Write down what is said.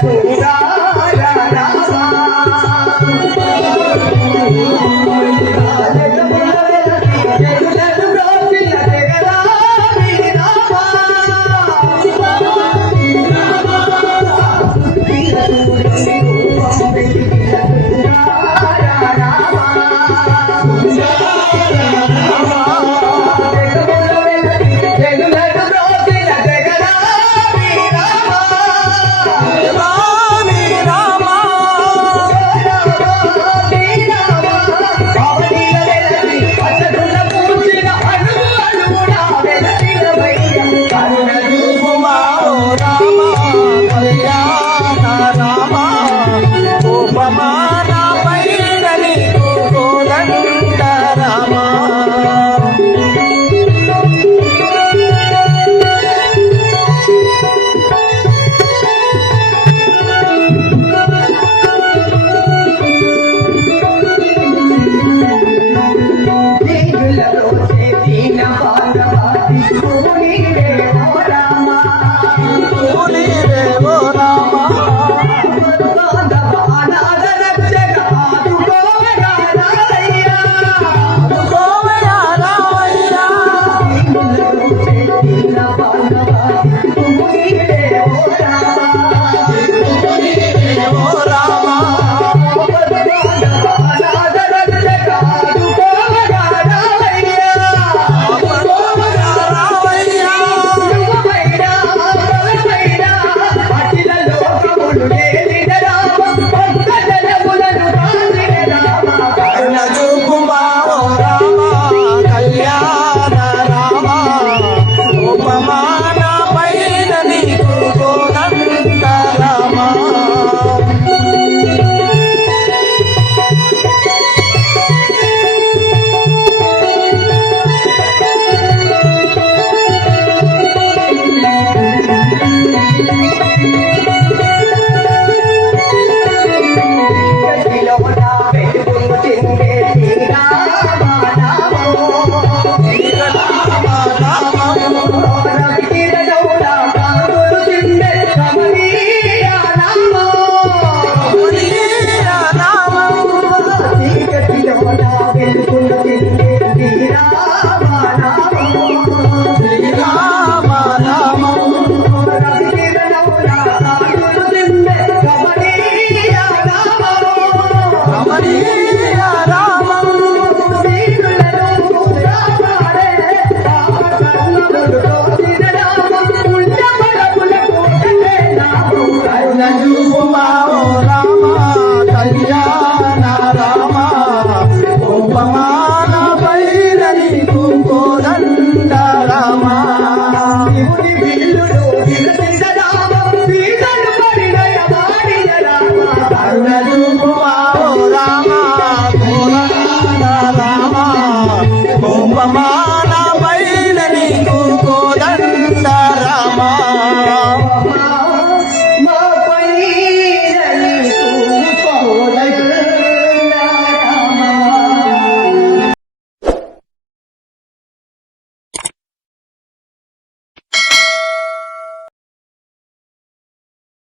Thank you. 你是否多 Obama.